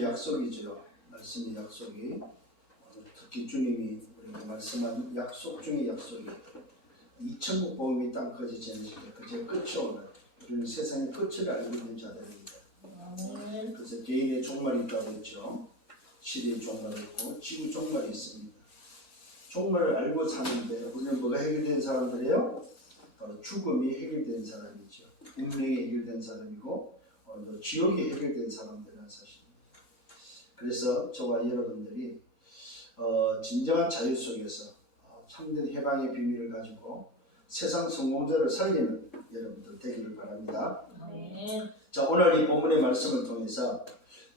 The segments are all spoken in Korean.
약속이죠. 말씀의 약속이 특히 주님이 우리에게 말씀한 약속 중의 약속이 이 천국 복음이 땅까지 전해질 때 그제 끝이 오는 우리는 세상의 끝을 알고 있는 자들입니다. 그래서 개인의 종말이 있다고 했죠. 시대의 종말이 있고 지구 종말이 있습니다. 종말을 알고 사는데 우리는 뭐가 해결된 사람들이에요? 바로 죽음이 해결된 사람이죠. 운명이 해결된 사람이고 지옥이 해결된 사람들이라는 사실입니다. 그래서 저와 여러분들이 진정한 자유 속에서 참된 해방의 비밀을 가지고 세상 성공자를 살리는 여러분들 되기를 바랍니다. 자, 오늘 이 본문의 말씀을 통해서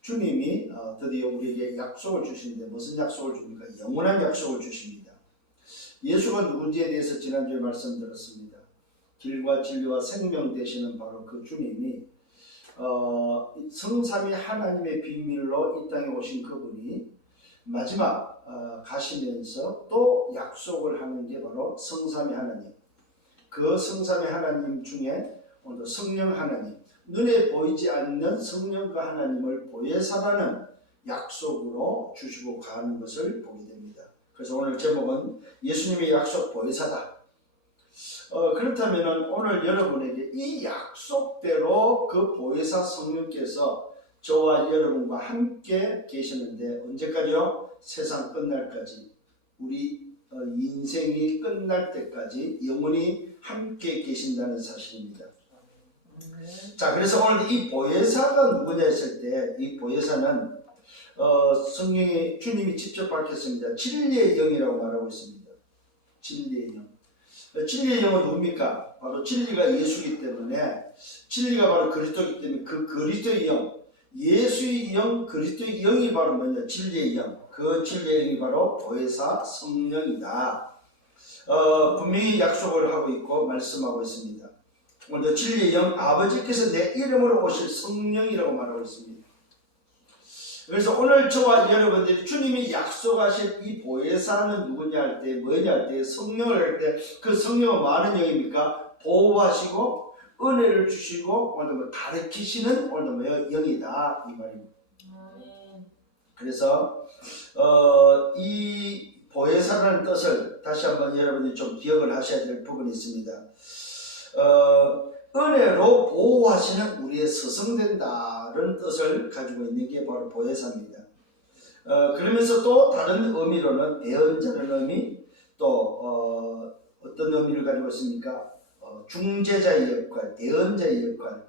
주님이 드디어 우리에게 약속을 주시는데 무슨 약속을 줍니까? 영원한 약속을 주십니다. 예수가 누군지에 대해서 지난주에 말씀드렸습니다. 길과 진리와 생명 되시는 바로 그 주님이 성삼위 하나님의 비밀로 이 땅에 오신 그분이 마지막 가시면서 또 약속을 하는 게 바로 성삼위 하나님. 그 성삼위 하나님 중에 오늘 성령 하나님, 눈에 보이지 않는 성령과 하나님을 보혜사라는 약속으로 주시고 가는 것을 보게 됩니다. 그래서 오늘 제목은 예수님의 약속 보혜사다. 그렇다면 오늘 여러분에게 이 약속대로 그 보혜사 성령께서 저와 여러분과 함께 계시는데 언제까지요? 세상 끝날까지, 우리 인생이 끝날 때까지 영원히 함께 계신다는 사실입니다. 자, 그래서 오늘 이 보혜사가 누구냐 했을 때 이 보혜사는 성경에 주님이 직접 밝혔습니다. 진리의 영이라고 말하고 있습니다. 진리의 영. 진리의 영은 누굽니까? 바로 진리가 예수이기 때문에 진리가 바로 그리스도이기 때문에 그 그리스도의 영, 예수의 영, 그리스도의 영이 바로 뭐냐? 진리의 영. 그 진리의 영이 바로 보혜사 성령이다. 분명히 약속을 하고 있고 말씀하고 있습니다. 먼저 진리의 영, 아버지께서 내 이름으로 오실 성령이라고 말하고 있습니다. 그래서 오늘 저와 여러분들이 주님이 약속하실 이 보혜사는 누구냐 할 때, 뭐냐 할 때, 성령을 할 때 그 성령은 많은 영입니까? 보호하시고 은혜를 주시고 오늘 가르치시는 오늘 영이다 이 말입니다. 그래서 이 보혜사라는 뜻을 다시 한번 여러분이 좀 기억을 하셔야 될 부분이 있습니다. 은혜로 보호하시는 우리의 스승된다는 뜻을 가지고 있는 게 바로 보혜사입니다. 그러면서 또 다른 의미로는 대언자는 의미, 또 어떤 의미를 가지고 있습니까? 중재자의 역할, 대언자의 역할,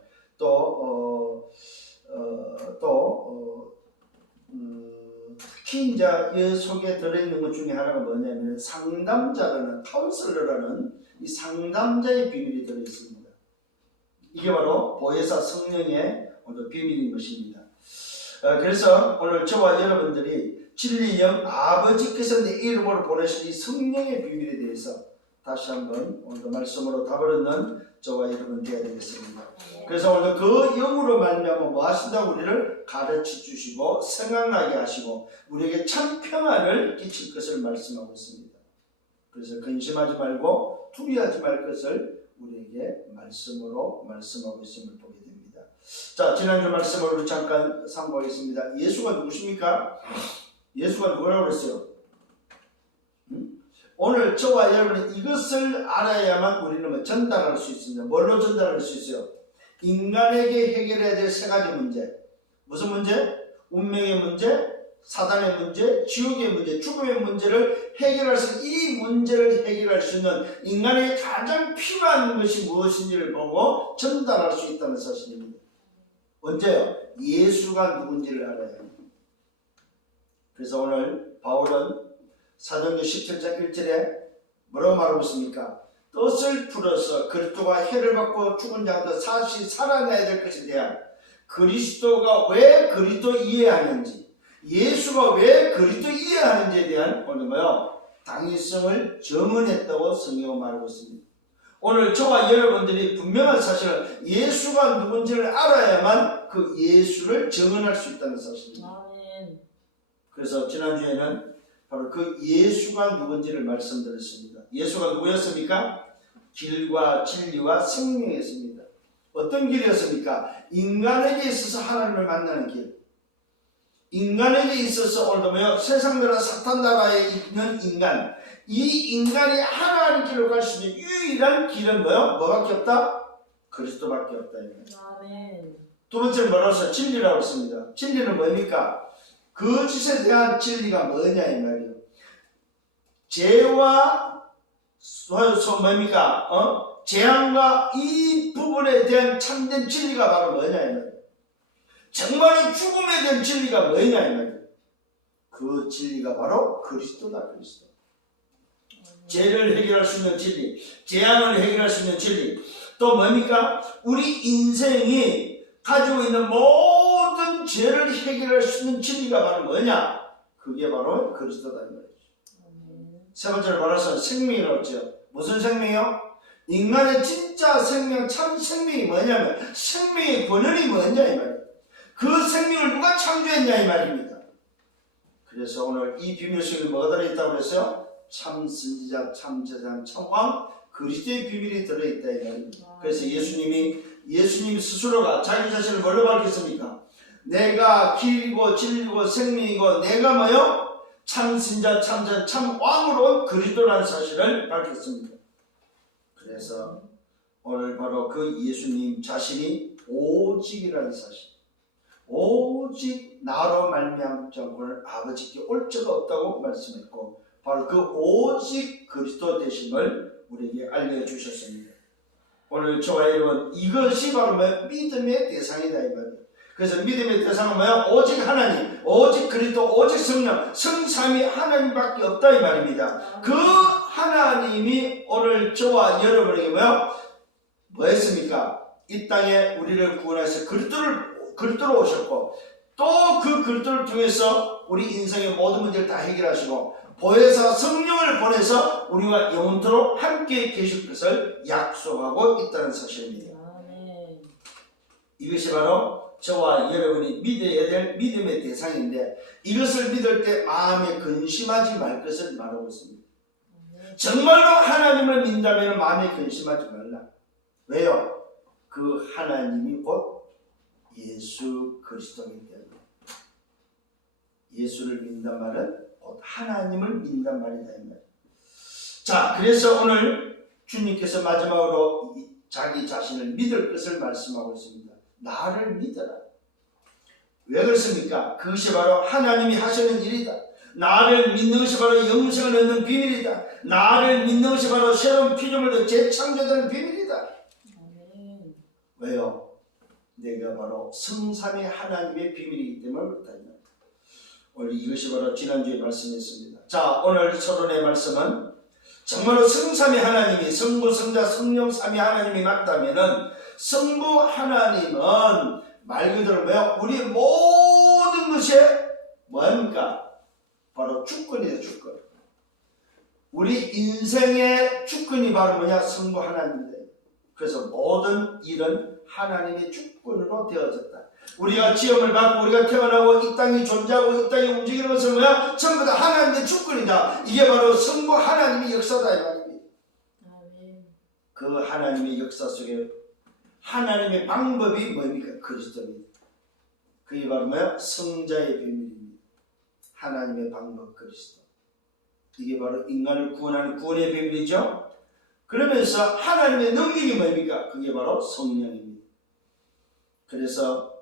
특히 이제 이 속에 들어있는 것 중에 하나가 뭐냐면 상담자라는, 카운슬러라는 이 상담자의 비밀이 들어있습니다. 이게 바로 보혜사 성령의 오늘 비밀인 것입니다. 그래서 오늘 저와 여러분들이 진리의 영 아버지께서 내 이름으로 보내신 이 성령의 비밀에 대해서 다시 한번 오늘 말씀으로 답을 얻는 저와 여러분 되어야 되겠습니다. 그래서 오늘 그 영으로 말미암아 뭐 하신다고 우리를 가르쳐 주시고 생각나게 하시고 우리에게 참 평안을 끼칠 것을 말씀하고 있습니다. 그래서 근심하지 말고 두려워하지 말 것을 우리에게 말씀으로 말씀하고 있음을 보게 됩니다. 자, 지난주 말씀으로 잠깐 상고하겠습니다. 예수가 누구십니까? 예수가 누구라고 그랬어요? 오늘 저와 여러분은 이것을 알아야만 우리는 전달할 수 있습니다. 뭘로 전달할 수 있어요? 인간에게 해결해야 될 세 가지 문제. 무슨 문제? 운명의 문제, 사단의 문제, 지옥의 문제, 죽음의 문제를 해결할 수, 이 문제를 해결할 수 있는 인간의 가장 필요한 것이 무엇인지를 보고 전달할 수 있다는 사실입니다. 언제요? 예수가 누군지를 알아야 합니다. 그래서 오늘 바울은 사도행전 17장 1절에 뭐라고 말하고 있습니까? 뜻을 풀어서 그리스도가 해를 받고 죽은 자도 다시 살아나야 될 것에 대한 그리스도가 왜 그리스도 이해하는지, 예수가 왜 그리스도 이해하는지에 대한 오늘 당위성을 정언했다고 성경은 말하고 있습니다. 오늘 저와 여러분들이 분명한 사실은 예수가 누군지를 알아야만 그 예수를 정언할 수 있다는 사실입니다. 그래서 지난주에는 바로 그 예수가 누군지를 말씀드렸습니다. 예수가 누구였습니까? 길과 진리와 생명이었습니다. 어떤 길이었습니까? 인간에게 있어서 하나님을 만나는 길. 인간에게 있어서 오늘도 뭐요? 세상 나라 사탄 나라에 있는 인간, 이 인간이 하나님께로 갈 수 있는 유일한 길은 뭐요? 뭐밖에 없다? 그리스도밖에 없다. 아멘. 두 번째는 뭐라고 했어요? 진리라고 했습니다. 진리는 뭡니까? 거짓에 대한 진리가 뭐냐 이 말이에요. 죄와 뭡니까? 재앙과 이 부분에 대한 참된 진리가 바로 뭐냐 이 말이에요. 정말 죽음에 대한 진리가 뭐냐 이 말이에요. 그 진리가 바로 그리스도다. 그리스도. 죄를 해결할 수 있는 진리, 재앙을 해결할 수 있는 진리, 또 뭡니까? 우리 인생이 가지고 있는 모든 죄를 해결할 수 있는 진리가 바로 뭐냐? 그게 바로 그리스도다 이 말이죠. 세 번째로 말해서 생명이라고 했죠. 무슨 생명이요? 인간의 진짜 생명, 참 생명이 뭐냐면 생명의 권한이 뭐냐 이 말이에요. 그 생명을 누가 창조했냐 이 말입니다. 그래서 오늘 이 비밀 속에 뭐가 들어있다고 그랬어요? 참 선지자, 참 제사장, 참 왕, 그리스도의 비밀이 들어있다 이 말입니다. 그래서 예수님 스스로가 자기 자신을 뭘로 밝혔습니까? 내가 길이고 진리고 생명이고 내가 뭐요? 참 선지자, 참 제사장, 참 왕으로 온 그리스도라는 사실을 밝혔습니다. 그래서 오늘 바로 그 예수님 자신이 오직이라는 사실, 오직 나로 말미암지 않고는 아버지께 올 자가 없다고 말씀했고, 바로 그 오직 그리스도 되심을 우리에게 알려주셨습니다. 오늘 저와 여러분, 이것이 바로 믿음의 대상이다 이 말이에요. 그래서 믿음의 대상은 뭐야? 오직 하나님, 오직 그리스도, 오직 성령, 성삼위 하나님밖에 없다 이 말입니다. 그 하나님이 오늘 저와 여러분에게 뭐 했습니까? 이 땅에 우리를 구원해서 그리스도로 오셨고, 또 그 그리스도를 통해서 우리 인생의 모든 문제를 다 해결하시고 보혜사 성령을 보내서 우리와 영원토록 함께 계실 것을 약속하고 있다는 사실입니다. 아멘. 이것이 바로 저와 여러분이 믿어야 될 믿음의 대상인데, 이것을 믿을 때 마음에 근심하지 말 것을 말하고 있습니다. 정말로 하나님을 믿는다면 마음에 근심하지 말라. 왜요? 그 하나님이 곧 예수 그리스도이기 때문에. 예수를 믿는단 말은 곧 하나님을 믿는단 말이다. 자, 그래서 오늘 주님께서 마지막으로 자기 자신을 믿을 것을 말씀하고 있습니다. 나를 믿어라. 왜 그렇습니까? 그것이 바로 하나님이 하시는 일이다. 나를 믿는 것이 바로 영생을 얻는 비밀이다. 나를 믿는 것이 바로 새로운 피조물로 재창조되는 비밀이다. 왜요? 내가 바로 성삼위 하나님의 비밀이기 때문에 그렇다. 오늘 이것이 바로 지난주에 말씀했습니다. 자, 오늘 서론의 말씀은 정말로 성삼위 하나님이 성부, 성자, 성령 삼위 하나님이 맞다면은 성부 하나님은 말 그대로 뭐야? 우리 모든 것에 뭐합니까? 바로 주권이에요, 주권. 우리 인생의 주권이 바로 뭐냐? 성부 하나님입니다. 그래서 모든 일은 하나님의 주권으로 되어졌다. 우리가 지음을 받고 우리가 태어나고 이 땅이 존재하고 이 땅이 움직이는 것은 뭐야? 전부 다 하나님의 주권이다. 이게 바로 성부 하나님의 역사다 이 말입니다. 그 하나님의 역사 속에 하나님의 방법이 뭡니까? 그리스도입니다. 그게 바로 뭐야? 성자의 비밀입니다. 하나님의 방법 그리스도. 이게 바로 인간을 구원하는 구원의 비밀이죠. 그러면서 하나님의 능력이 뭡니까? 그게 바로 성령입니다. 그래서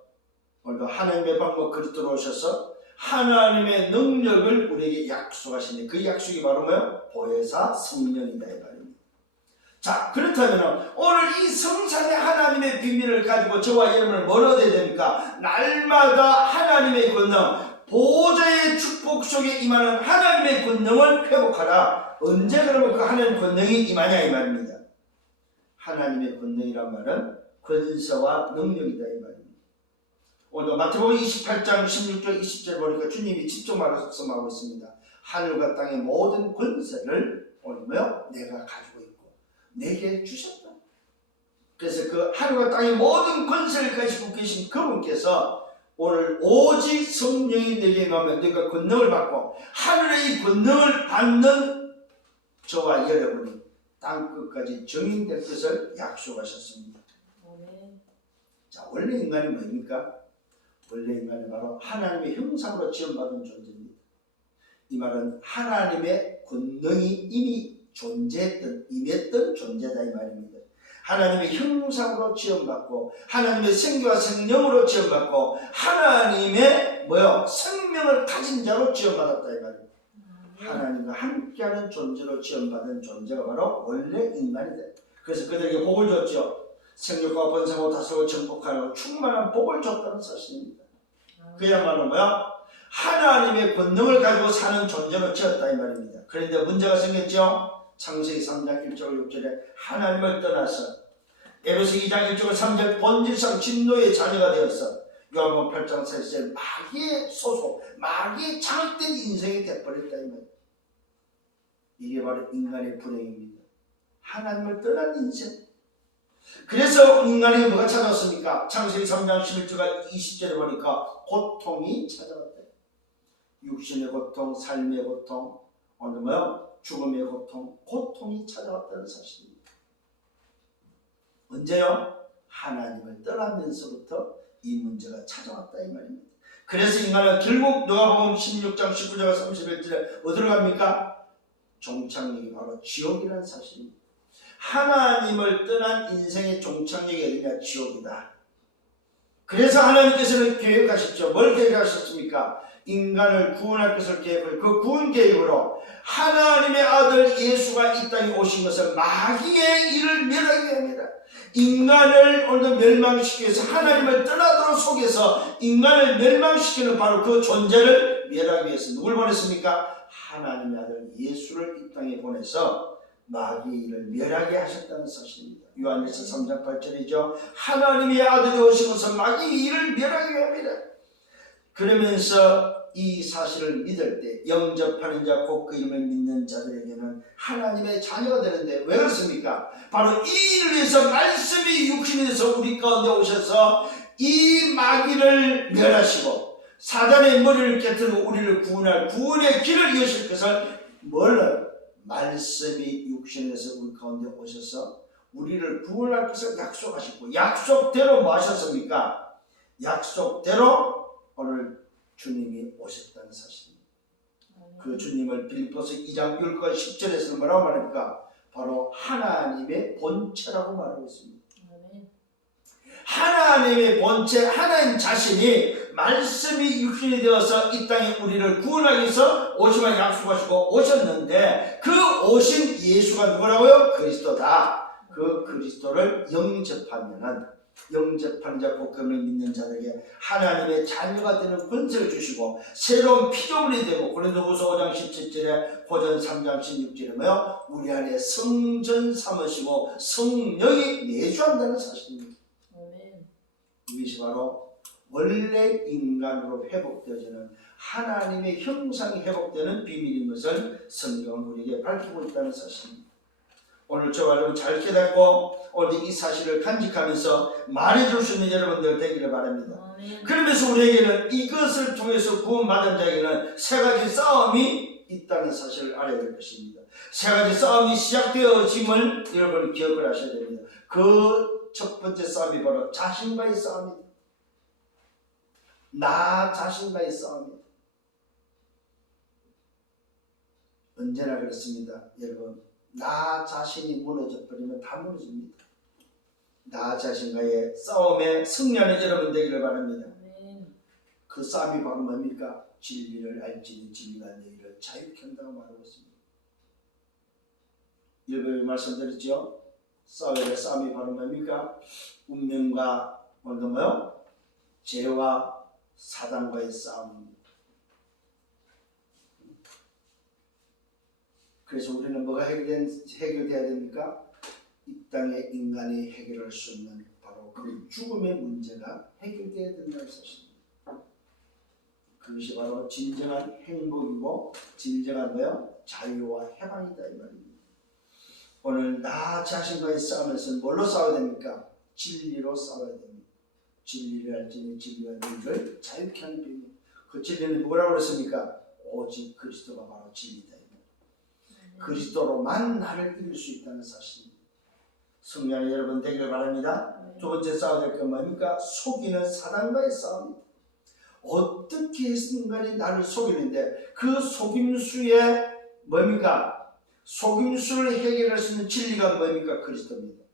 오늘도 하나님의 방법 그리스도로 오셔서 하나님의 능력을 우리에게 약속하시네. 그 약속이 바로 뭐예요? 보혜사 성령이다 이 말입니다. 자, 그렇다면 오늘 이 성삼위 하나님의 비밀을 가지고 저와 여러분을 뭘 얻어야 됩니까? 날마다 하나님의 권능, 보좌의 축복 속에 임하는 하나님의 권능을 회복하라. 언제 그러면 그 하나님의 권능이 임하냐 이 말입니다. 하나님의 권능이란 말은 권세와 능력이다 이 말입니다. 오늘도 마태복음 28장 16절 20절 보니까 주님이 직접 말씀하고 있습니다. 하늘과 땅의 모든 권세를 오늘 뭐요? 내가 가지고 있고 내게 주셨다. 그래서 그 하늘과 땅의 모든 권세를 가지고 계신 그분께서 오늘 오직 성령이 내게 임하면 내가 권능을 받고 하늘의 권능을 받는 저와 여러분이 땅끝까지 정인될 것을 약속하셨습니다. 자, 원래 인간이 뭡니까? 원래 인간은 바로 하나님의 형상으로 지음받은 존재입니다. 이 말은 하나님의 권능이 이미 존재했던, 임했던 존재다 이 말입니다. 하나님의 형상으로 지음받고 하나님의 생기와 생명으로 지음받고 하나님의 생명을 가진 자로 지음받았다 이 말입니다. 하나님과 함께하는 존재로 지음받은 존재가 바로 원래 인간이다. 그래서 그들에게 복을 줬죠. 생육과 번성하고 다스리고 정복하고 충만한 복을 줬다는 사실입니다. 그야말로 하나님의 권능을 가지고 사는 존재로 지었다 이 말입니다. 그런데 문제가 생겼죠. 창세기 3장 1절 6절에 하나님을 떠나서 에베소 2장 1절 3절 본질상 진노의 자녀가 되어서 요한복음 8장 4절 마귀의 소속, 마귀의 장악된 인생이 되어버렸다 이 말입니다. 이게 바로 인간의 불행입니다. 하나님을 떠난 인생. 그래서 인간에게 뭐가 찾아왔습니까? 창세기 3장 11절과 20절에 보니까 고통이 찾아왔다. 육신의 고통, 삶의 고통, 오늘 죽음의 고통, 고통이 찾아왔다는 사실입니다. 언제요? 하나님을 떠나면서부터 이 문제가 찾아왔다 이 말입니다. 그래서 인간은 결국 누가복음 16장 19절과 31절에 어디로 갑니까? 종착역이 바로 지옥이라는 사실입니다. 하나님을 떠난 인생의 종착역이 어디냐? 지옥이다. 그래서 하나님께서는 계획하셨죠. 뭘 계획하셨습니까? 인간을 구원할 것을 계획을 그 구원 계획으로 하나님의 아들 예수가 이 땅에 오신 것은 마귀의 일을 멸하기 위함이다. 인간을 오늘 멸망시키기 위해서 하나님을 떠나도록 속여서 인간을 멸망시키는 바로 그 존재를 멸하기 위해서 누굴 보냈습니까? 하나님의 아들 예수를 이 땅에 보내서 마귀의 일을 멸하게 하셨다는 사실입니다. 요한일서 3장 8절이죠. 하나님의 아들이 오신 것은 마귀의 일을 멸하게 합니다. 그러면서 이 사실을 믿을 때 영접하는 자 곧 그 이름을 믿는 자들에게는 하나님의 자녀가 되는데 왜 그렇습니까? 바로 이 일을 위해서 말씀이 육신이 돼서 우리 가운데 오셔서 이 마귀를 멸하시고 사단의 머리를 깨뜨리고 우리를 구원할 구원의 길을 여실 것을 말씀이 육신이 돼서 우리 가운데 오셔서 우리를 구원할 것을 약속하시고 약속대로 뭐 하셨습니까? 약속대로 오늘 주님이 오셨다는 사실입니다. 그 주님을 빌립보서 2장 6과 10절에서 뭐라고 말합니까? 바로 하나님의 본체라고 말하고 있습니다. 하나님의 본체, 하나님 자신이 말씀이 육신이 되어서 이 땅에 우리를 구원하기 위해서 오시면 약속하시고 오셨는데 그 오신 예수가 누구라고요? 그리스도다. 그 그리스도를 영접하는 자, 복음을 믿는 자들에게 하나님의 자녀가 되는 권세를 주시고 새로운 피조물이 되고 고린도후서 5장 17절에 고전 3장 16절에 우리 안에 성전 삼으시고 성령이 내주한다는 사실입니다. 이것이 바로 원래 인간으로 회복되어지는 하나님의 형상이 회복되는 비밀인 것을 성경은 우리에게 밝히고 있다는 사실입니다. 오늘 저와 여러분 잘 깨닫고 오늘 이 사실을 간직하면서 말해줄 수 있는 여러분들 되기를 바랍니다. 그러면서 우리에게는 이것을 통해서 구원받은 자에게는 세 가지 싸움이 있다는 사실을 알아야 될 것입니다. 세 가지 싸움이 시작되어짐을 여러분 기억을 하셔야 됩니다. 그 첫 번째 싸움이 바로 자신과의 싸움입니다. 나 자신과의 싸움입니다. 언제나 그렇습니다. 여러분 나 자신이 무너져버리면 다 무너집니다. 나 자신과의 싸움에 승리하는 여러분 되기를 바랍니다. 그 싸움이 바로 뭡니까? 진리를 알지니 진리가 너희를 자유케 한다고 말하고 있습니다. 일부에 말씀드렸죠? 싸움이 바로 뭡니까? 운명과 죄와 사단과의 싸움입니다. 그래서 우리는 뭐가 해결돼야 됩니까? 이 땅의 인간이 해결할 수 없는 바로 그 죽음의 문제가 해결돼야 된다는 사실입니다. 그것이 바로 진정한 행복이고 진정한 자유와 해방이다 이 말입니다. 오늘 나 자신과의 싸움에서는 뭘로 싸워야 됩니까? 진리로 싸워야 됩니다. 진리를 알지니 진리가 너희를 자유케 하는 비밀. 그 진리는 누구라고 그랬습니까? 오직 그리스도가 바로 진리다. 그리스도로만 나를 이길 수 있다는 사실입니다. 성령의 여러분 되기를 바랍니다. 두 번째 싸워야 될 건 뭡니까? 속이는 사단과의 싸움입니다. 어떻게 했는가니 나를 속이는데 그 속임수의 뭡니까? 속임수를 해결할 수 있는 진리가 뭡니까? 그리스도입니다.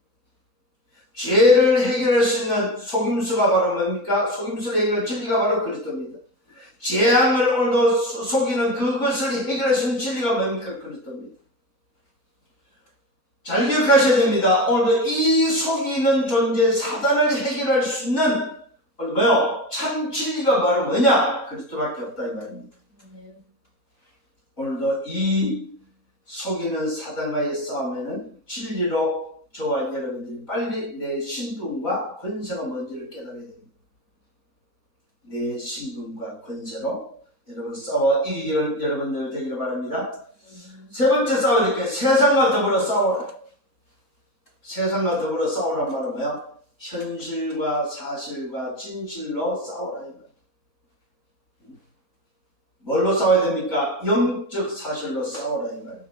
죄를 해결할 수 있는 속임수가 바로 뭡니까? 속임수를 해결할 진리가 바로 그리스도입니다. 재앙을 오늘도 속이는 그것을 해결할 수 있는 진리가 뭡니까? 그리스도입니다. 잘 기억하셔야 됩니다. 오늘도 이 속이는 존재 사단을 해결할 수 있는 오늘 뭐요? 참 진리가 바로 뭐냐? 그리스도밖에 없다 이 말입니다. 오늘도 이 속이는 사단과의 싸움에는 진리로 저와 여러분들이 빨리 내 신분과 권세가 뭔지를 깨달아야 됩니다. 내 신분과 권세로 여러분 싸워 이기기를 여러분들 되기를 바랍니다. 세 번째 싸워야 될 게 세상과 더불어 싸워라. 세상과 더불어 싸우란 말은 뭐야? 현실과 사실과 진실로 싸우라. 뭘로 싸워야 됩니까? 영적 사실로 싸우라 이 말이에요.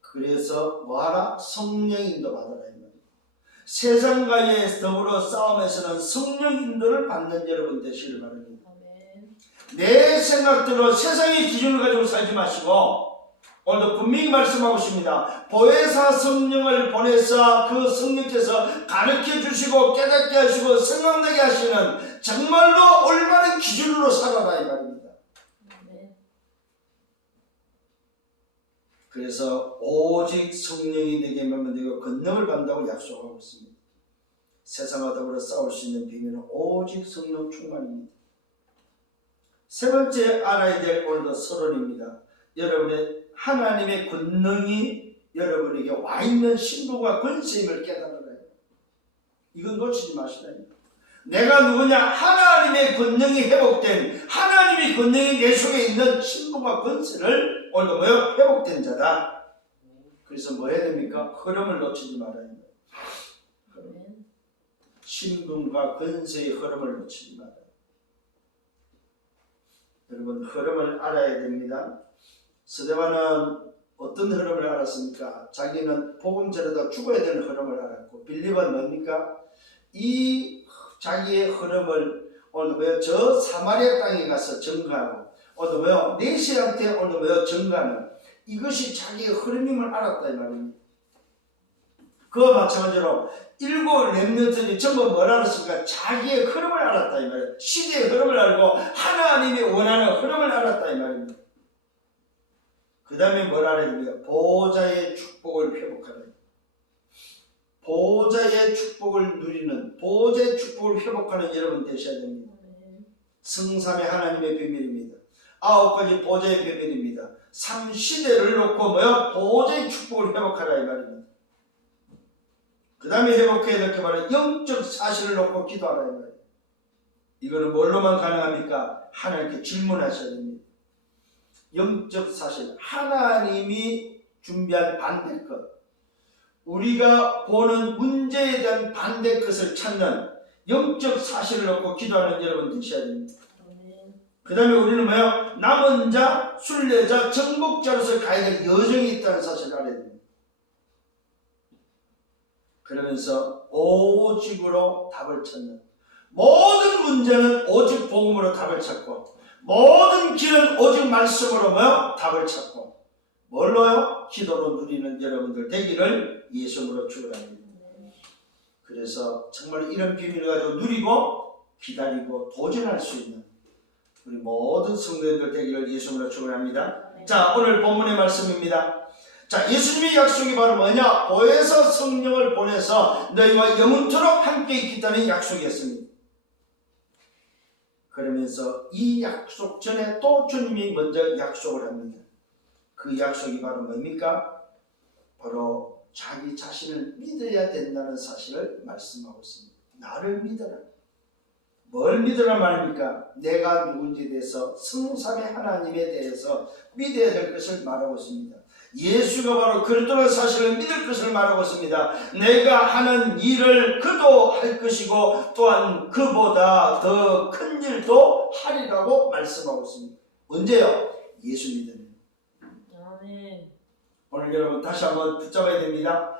그래서 뭐하라? 성령 인도 받아라 이 말이에요. 세상과의 더불어 싸움에서는 성령 인도를 받는 여러분 되시길 바랍니다. 내 생각대로 세상의 기준을 가지고 살지 마시고 오늘도 분명히 말씀하고 있습니다. 보혜사 성령을 보내서 그 성령께서 가르쳐 주시고 깨닫게 하시고 생각나게 하시는 정말로 올바른 기준으로 살아라 이 말입니다. 그래서 오직 성령이 내게 말면 권능을 받는다고 약속하고 있습니다. 세상과 더불어 싸울 수 있는 비밀은 오직 성령 충만입니다. 세 번째 알아야 될 오늘도 서론입니다. 여러분의 하나님의 권능이 여러분에게 와 있는 신분과 권세임을 깨달아라. 이건 놓치지 마시라. 내가 누구냐? 하나님의 권능이 회복된, 하나님의 권능이 내 속에 있는 신분과 권세를 오늘도 뭐요? 회복된 자다. 그래서 뭐 해야 됩니까? 흐름을 놓치지 말아야 됩니다. 신분과 권세의 흐름을 놓치지 말아야 됩니다. 여러분 흐름을 알아야 됩니다. 스데반은 어떤 흐름을 알았습니까? 자기는 복음 전에도 죽어야 되는 흐름을 알았고, 빌립은 뭡니까? 이 자기의 흐름을 오늘 왜요? 저 사마리아 땅에 가서 증거하고, 오늘 왜요? 내시한테 오늘 왜요? 증거하는 이것이 자기의 흐름임을 알았다 이 말입니다. 그와 마찬가지로 일곱 렘넌트들이 전부 뭘 알았습니까? 자기의 흐름을 알았다 이 말이에요. 시대의 흐름을 알고 하나님이 원하는 흐름을 알았다 이 말입니다. 그 다음에 뭘 알아야 됩니까? 보호자의 축복을 회복하라. 보호자의 축복을 누리는, 보호자의 축복을 회복하는 여러분 되셔야 됩니다. 성삼의 하나님의 비밀입니다. 9가지 보호자의 비밀입니다. 3시대를 놓고 뭐요? 보호자의 축복을 회복하라 이 말입니다. 그 다음에 회복해야 될 게 바로 영적 사실을 놓고 기도하라 이 말입니다. 이거는 뭘로만 가능합니까? 하나님께 질문하셔야 됩니다. 영적 사실, 하나님이 준비한 반대 것, 우리가 보는 문제에 대한 반대 것을 찾는 영적 사실을 놓고 기도하는 여러분 되셔야 됩니다. 그 다음에 우리는 뭐예요? 남은 자, 순례자, 정복자로서 가야 될 여정이 있다는 사실을 알아야 됩니다. 그러면서 오직으로 답을 찾는, 모든 문제는 오직 복음으로 답을 찾고, 모든 길은 오직 말씀으로 뭐요? 답을 찾고, 뭘로요? 기도로 누리는 여러분들 되기를 예수님으로 축원합니다. 그래서 정말 이런 비밀을 가지고 누리고 기다리고 도전할 수 있는 우리 모든 성도님들 되기를 예수님으로 축원합니다. 자, 오늘 본문의 말씀입니다. 자, 예수님의 약속이 바로 뭐냐? 보혜사 성령을 보내서 너희와 영원토록 함께 있겠다는 약속이었습니다. 그러면서 이 약속 전에 또 주님이 먼저 약속을 합니다. 그 약속이 바로 뭡니까? 바로 자기 자신을 믿어야 된다는 사실을 말씀하고 있습니다. 나를 믿어라. 뭘 믿으란 말입니까? 내가 누군지에 대해서, 성삼의 하나님에 대해서 믿어야 될 것을 말하고 있습니다. 예수가 바로 그리스도라는 사실을 믿을 것을 말하고 있습니다. 내가 하는 일을 그도 할 것이고 또한 그보다 더 큰 일도 하리라고 말씀하고 있습니다. 언제요? 예수 믿으면. 오늘 여러분 다시 한번 붙잡아야 됩니다.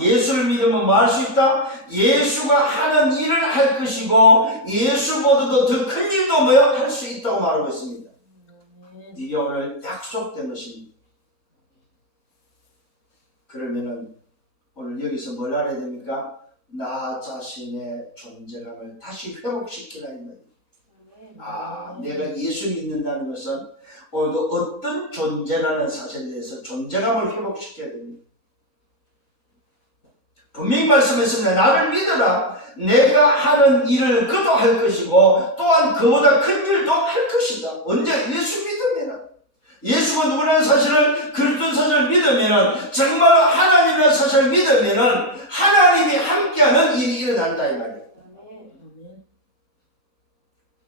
예수를 믿으면 뭐 할 수 있다? 예수가 하는 일을 할 것이고 예수보다도 더 큰 일도 뭐요? 할 수 있다고 말하고 있습니다. 이게 오늘 약속된 것입니다. 그러면은 오늘 여기서 뭘 알아야 됩니까? 나 자신의 존재감을 다시 회복시키라 이 말이에요. 내가 예수 믿는다는 것은 오늘도 어떤 존재라는 사실에 대해서 존재감을 회복시켜야 됩니다. 분명히 말씀했습니다. 나를 믿어라. 내가 하는 일을 그도 할 것이고 또한 그보다 큰 일도 할 것이다. 언제? 예수 믿으면, 예수가 누구라는 사실을, 그리스도 사실을 믿으면, 정말로 하나님이라는 사실을 믿으면 하나님이 함께하는 일이 일어난다 이 말이에요.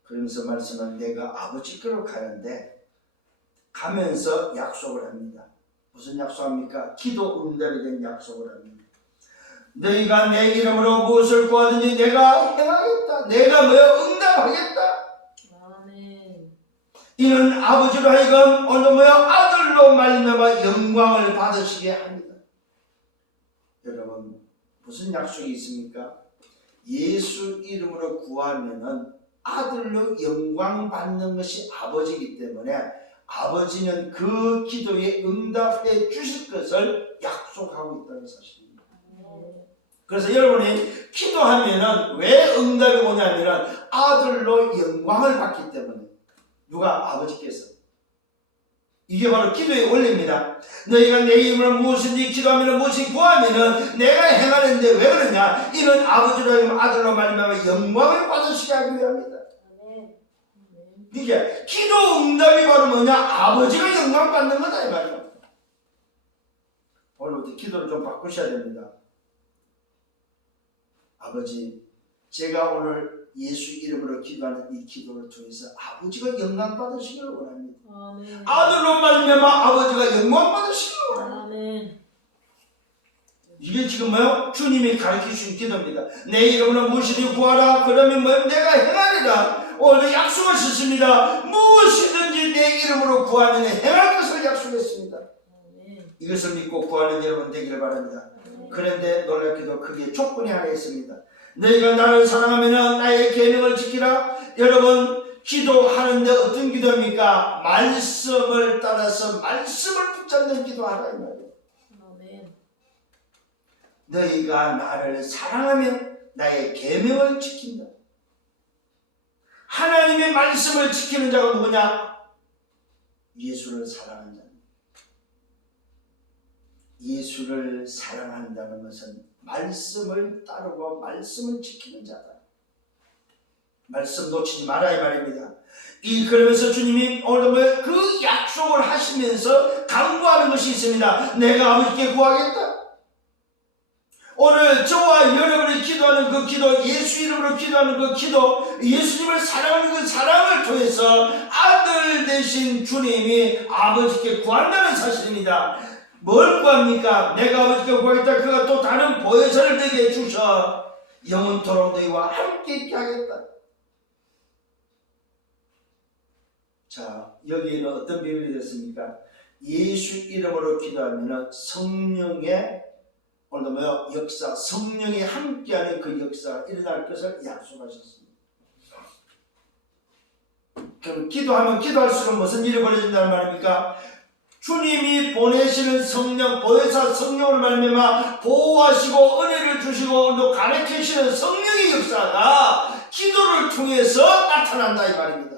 그러면서 말씀은 내가 아버지께로 가는데 가면서 약속을 합니다. 무슨 약속합니까? 기도 응답이 된 약속을 합니다. 너희가 내 이름으로 무엇을 구하든지 내가 행하겠다. 내가 뭐야? 응답하겠다. 이는 아버지로 하여금 오늘 뭐야? 아들로 말미암아 영광을 받으시게 합니다. 여러분 무슨 약속이 있습니까? 예수 이름으로 구하면은 아들로 영광 받는 것이 아버지이기 때문에 아버지는 그 기도에 응답해 주실 것을 약속하고 있다는 사실입니다. 그래서 여러분이 기도하면은 왜 응답이 오냐면은 아들로 영광을 받기 때문에. 누가? 아버지께서. 이게 바로 기도의 원리입니다. 너희가 내 이름으로 무엇인지 기도하면 무엇이 구하면은 내가 행하는데 왜 그러냐? 이는 아버지로 하여금 아들로 말미암아 영광을 받으시게 하기 위함이다. 이게 기도 응답이 바로 뭐냐? 아버지가 영광 받는 거다 이 말이야. 오늘부터 기도를 좀 바꾸셔야 됩니다. 아버지, 제가 오늘 예수 이름으로 기도하는 이 기도를 통해서 아버지가 영광 받으시기를 원합니다. 아들로 말미암아 아버지가 영광 받으시기를 원합니다. 이게 지금 뭐요? 주님이 가르치신 기도입니다. 내 이름으로 무엇이든지 구하라. 그러면 뭐 내가 행하리라. 오늘 약속하셨습니다. 무엇이든지 내 이름으로 구하면 행할 것을 약속했습니다. 이것을 믿고 구하는 여러분 되기를 바랍니다. 그런데 놀랍게도 그게 조건이 하나 있습니다. 너희가 나를 사랑하면 나의 계명을 지키라. 여러분 기도하는데 어떤 기도입니까? 말씀을 따라서 말씀을 붙잡는 기도하라 이 말이에요. 너희가 나를 사랑하면 나의 계명을 지킨다. 하나님의 말씀을 지키는 자가 누구냐? 예수를 사랑하는 자. 예수를 사랑한다는 것은 말씀을 따르고 말씀을 지키는 자다. 말씀 놓치지 마라 이 말입니다. 그러면서 주님이 오늘 그 약속을 하시면서 강구하는 것이 있습니다. 내가 아버지께 구하겠다. 오늘 저와 여러분이 기도하는 그 기도, 예수 이름으로 기도하는 그 기도, 예수님을 사랑하는 그 사랑을 통해서 아들 되신 주님이 아버지께 구한다는 사실입니다. 뭘 구합니까? 내가 아버지께 구하겠다. 그가 또 다른 보혜사를 내게 주셔 영원토록 너희와 함께 있게 하겠다. 자, 여기에는 어떤 비밀이 됐습니까? 예수 이름으로 기도하면 성령의 오늘 뭐요? 역사, 성령이 함께하는 그 역사가 일어날 것을 약속하셨습니다. 그럼 기도하면 기도할수록 무슨 일이 벌어진다는 말입니까? 주님이 보내시는 성령, 보혜사 성령을 말미암아 보호하시고 은혜를 주시고 또 가르치시는 성령의 역사가 기도를 통해서 나타난다 이 말입니다.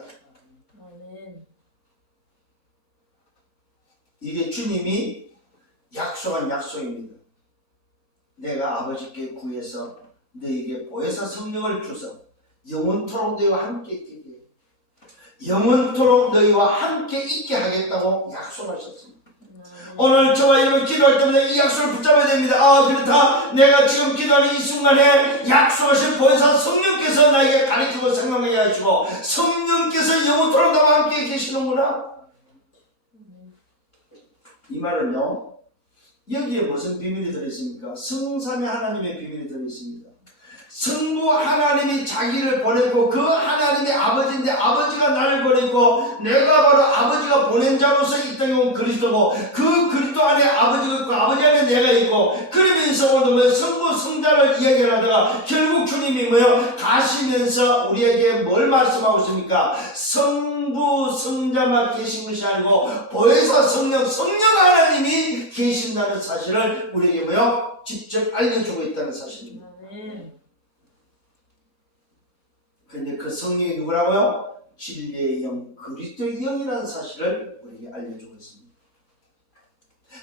이게 주님이 약속한 약속입니다. 내가 아버지께 구해서 너에게 보혜사 성령을 주서 영원토록 너희와 함께 있게, 영원토록 너희와 함께 있게 하겠다고 약속하셨습니다. 오늘 저와 여러분 기도할 때마다 이 약속을 붙잡아야 됩니다. 그렇다. 내가 지금 기도하는 이 순간에 약속하신 보혜사 성령께서 나에게 가르치고 생각하게 하시고 성령께서 영원토록 나와 함께 계시는구나. 이 말은요, 여기에 무슨 비밀이 들어있습니까? 성삼위 하나님의 비밀이 들어있습니다. 성부 하나님이 자기를 보냈고 그 하나님이 아버지인데 아버지가 나를 보냈고 내가 바로 아버지가 보낸 자로서 이 땅에 온 그리스도고 그 그리스도 그리스도 안에 아버지가 있고 아버지 안에 내가 있고 그러면서 오늘 뭐 성부 성자를 이야기를 하다가 결국 주님이 뭐요? 가시면서 우리에게 뭘 말씀하고 있습니까? 성부 성자만 계신 것이 아니고 보혜사 성령 하나님이 계신다는 사실을 우리에게 뭐요? 직접 알려주고 있다는 사실입니다. 아멘. 근데 그 성령이 누구라고요? 진리의 영, 그리스도의 영이라는 사실을 우리에게 알려주고 있습니다.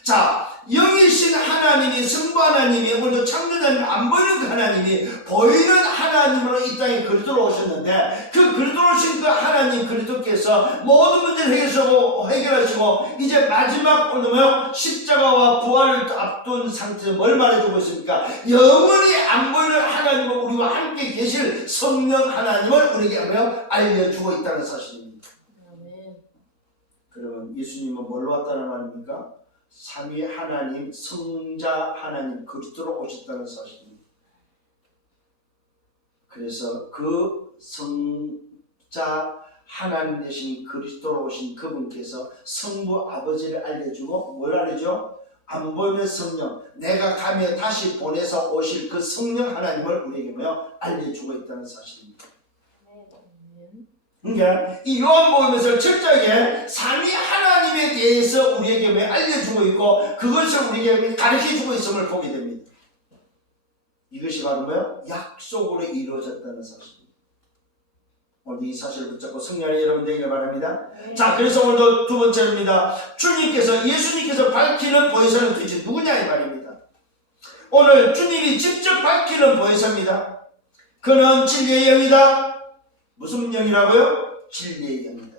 자, 영이신 하나님이, 성부 하나님이, 오늘도 창조자님, 안 보이는 그 하나님이 보이는 하나님으로 이 땅에 그리스도로 오셨는데, 그 그리스도로 오신 그 하나님 그리스도께서 모든 문제를 해결하시고 이제 마지막 오늘 십자가와 부활을 앞둔 상태에서 뭘 말해주고 있습니까? 영원히 안 보이는 하나님을 우리와 함께 계실 성령 하나님을 우리에게 알려주고 있다는 사실입니다. 아멘. 그러면 예수님은 뭘로 왔다는 말입니까? 삼위 하나님, 성자 하나님 그리스도로 오셨다는 사실입니다. 그래서 그 성자 하나님 되신 그리스도로 오신 그분께서 성부 아버지를 알려주고 뭘 알려줘? 안 보이는 성령, 내가 가며 다시 보내서 오실 그 성령 하나님을 우리에게 알려주고 있다는 사실입니다. 그러니까 이 요한복음에서 철저하게 삼위 하나님에 대해서 우리에게 알려주고 있고 그것을 우리에게 가르쳐주고 있음을 보게 됩니다. 이것이 바로 뭐예요? 약속으로 이루어졌다는 사실입니다. 오늘 이 사실을 붙잡고 승리하는 여러분 되기를 바랍니다. 자, 그래서 오늘도 두 번째입니다. 예수님께서 밝히는 보혜사는 도대체 누구냐 이 말입니다. 오늘 주님이 직접 밝히는 보혜사입니다. 그는 진리의 영이다. 무슨 영이라고요? 진리의 영이다.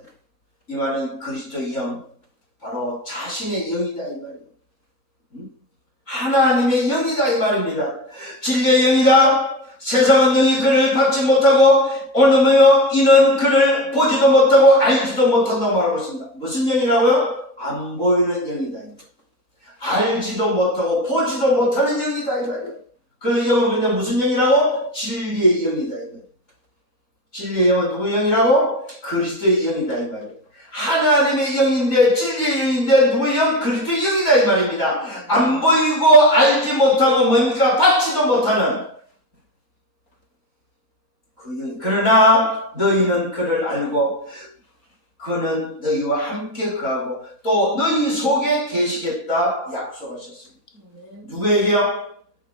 이 말은 그리스도의 영, 바로 자신의 영이다 이 말이에요. 하나님의 영이다 이 말입니다. 진리의 영이다. 세상은 영이 그를 받지 못하고 오늘 이는 그를 보지도 못하고 알지도 못한다고 말하고 있습니다. 무슨 영이라고요? 안 보이는 영이다. 알지도 못하고 보지도 못하는 영이다 이 말이에요. 그 영은 그냥 무슨 영이라고? 진리의 영이다. 진리의 영은 누구의 영이라고? 그리스도의 영이다 이 말이에요. 하나님의 영인데 진리의 영인데 누구의 영? 그리스도의 영이다 이 말입니다. 안 보이고 알지 못하고 뭡니까? 받지도 못하는 그 영. 그러나 너희는 그를 알고 그는 너희와 함께 거하고 또 너희 속에 계시겠다 약속하셨습니다. 누구에게요?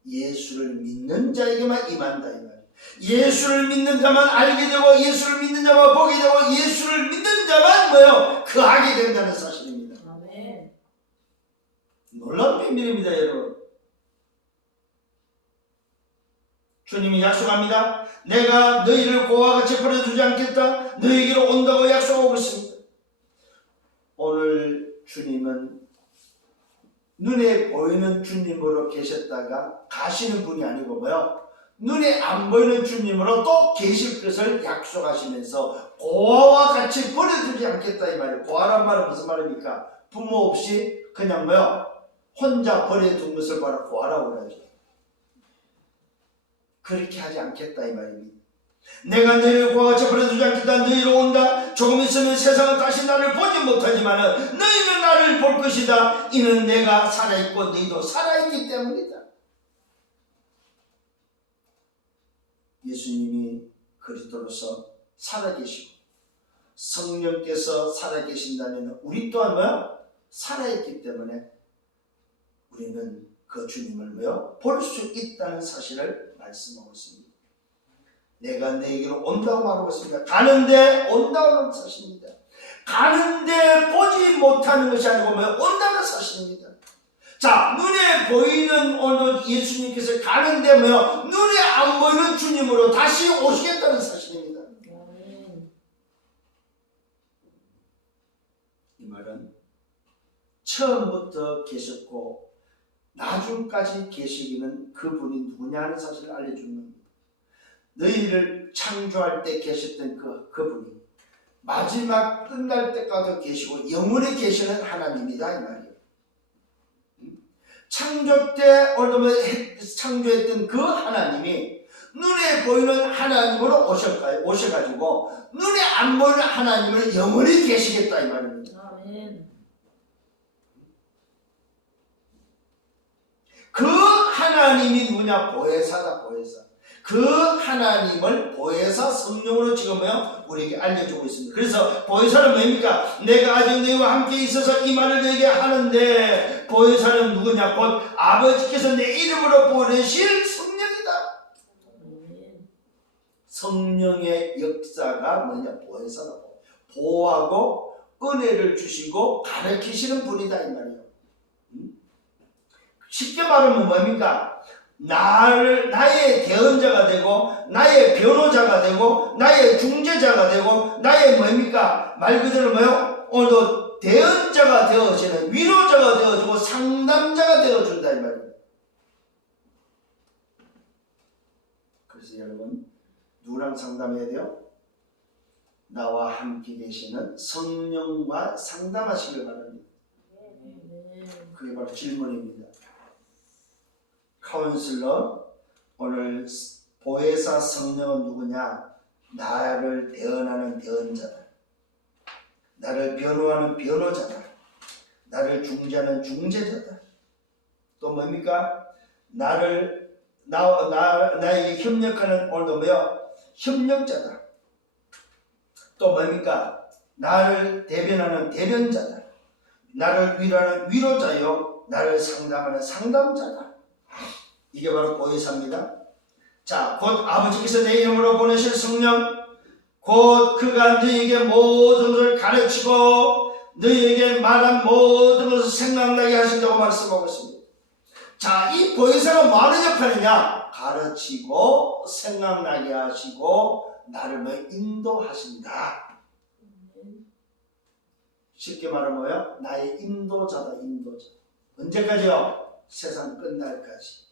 예수를 믿는 자에게만 임한다 이 말이에요. 예수를 믿는 자만 알게 되고 예수를 믿는 자만 보게 되고 예수를 믿는 자만 거하게 된다는 사실입니다. 아멘. 놀라운 비밀입니다 여러분. 주님이 약속합니다. 내가 너희를 고와 같이 버려두지 않겠다. 너희에게로 온다고 약속하고 있습니다. 오늘 주님은 눈에 보이는 주님으로 계셨다가 가시는 분이 아니고 눈에 안 보이는 주님으로 또 계실 것을 약속하시면서 고아와 같이 버려두지 않겠다 이 말이에요. 고아란 말은 무슨 말입니까? 부모 없이 그냥 혼자 버려둔 것을 바로 고아라고 하죠. 그렇게 하지 않겠다 이 말입니다. 내가 너희를 고아와 같이 버려두지 않겠다. 너희로 온다. 조금 있으면 세상은 다시 나를 보지 못하지만 너희는 나를 볼 것이다. 이는 내가 살아있고 너희도 살아있기 때문이다. 예수님이 그리스도로서 살아계시고 성령께서 살아계신다면 우리 또한 살아있기 때문에 우리는 그 주님을 볼 수 있다는 사실을 말씀하고 있습니다. 내가 너에게로 온다고 말하고 있습니다. 가는데 온다는 사실입니다. 가는데 보지 못하는 것이 아니고 온다는 사실입니다. 자, 눈에 보이는 오늘 예수님께서 가는데 눈에 안 보이는 주님으로 다시 오시겠다는 사실입니다. 이 말은 처음부터 계셨고 나중까지 계시기는 그분이 누구냐 하는 사실을 알려주는 겁니다. 너희를 창조할 때 계셨던 그분이 마지막 끝날 때까지 계시고 영원히 계시는 하나님이다 이 말이에요. 창조 때 창조했던 그 하나님이 눈에 보이는 하나님으로 오셔가지고 눈에 안 보이는 하나님을 영원히 계시겠다 이 말입니다. 아멘. 그 하나님이 누구냐? 보혜사다, 보혜사. 그 하나님을 보혜사 성령으로 지금 우리에게 알려주고 있습니다. 그래서 보혜사는 뭡니까? 내가 아직 너희와 함께 있어서 이 말을 너희에게 하는데, 보혜사는 누구냐? 곧 아버지께서 내 이름으로 보내실 성령이다. 성령의 역사가 뭐냐? 보혜사다. 보호하고 은혜를 주시고 가르치시는 분이다 이 말이에요. 쉽게 말하면 뭡니까? 나의 대언자가 되고, 나의 변호자가 되고, 나의 중재자가 되고, 나의 뭡니까? 말 그대로 뭐요? 오늘도 대언자가 되어지는, 위로자가 되어주고 상담자가 되어준다 이 말이에요. 그래서 여러분, 누구랑 상담해야 돼요? 나와 함께 계시는 성령과 상담하시길 바랍니다. 그게 바로 질문입니다. 카운슬러, 오늘 보혜사 성령은 누구냐? 나를 대언하는 대언자다. 나를 변호하는 변호자다. 나를 중재하는 중재자다. 또 뭡니까? 나에게 협력하는 오늘도 뭐요? 협력자다. 또 뭡니까? 나를 대변하는 대변자다. 나를 위로하는 위로자요. 나를 상담하는 상담자다. 이게 바로 보혜사입니다. 자, 곧 아버지께서 내 이름으로 보내실 성령, 곧 그가 너희에게 모든 것을 가르치고 너희에게 말한 모든 것을 생각나게 하신다고 말씀하고 있습니다. 자, 이 보혜사가 뭐하는 역할이냐? 가르치고 생각나게 하시고 나를 인도하신다. 쉽게 말하면 뭐예요? 나의 인도자다, 인도자. 언제까지요? 세상 끝날까지.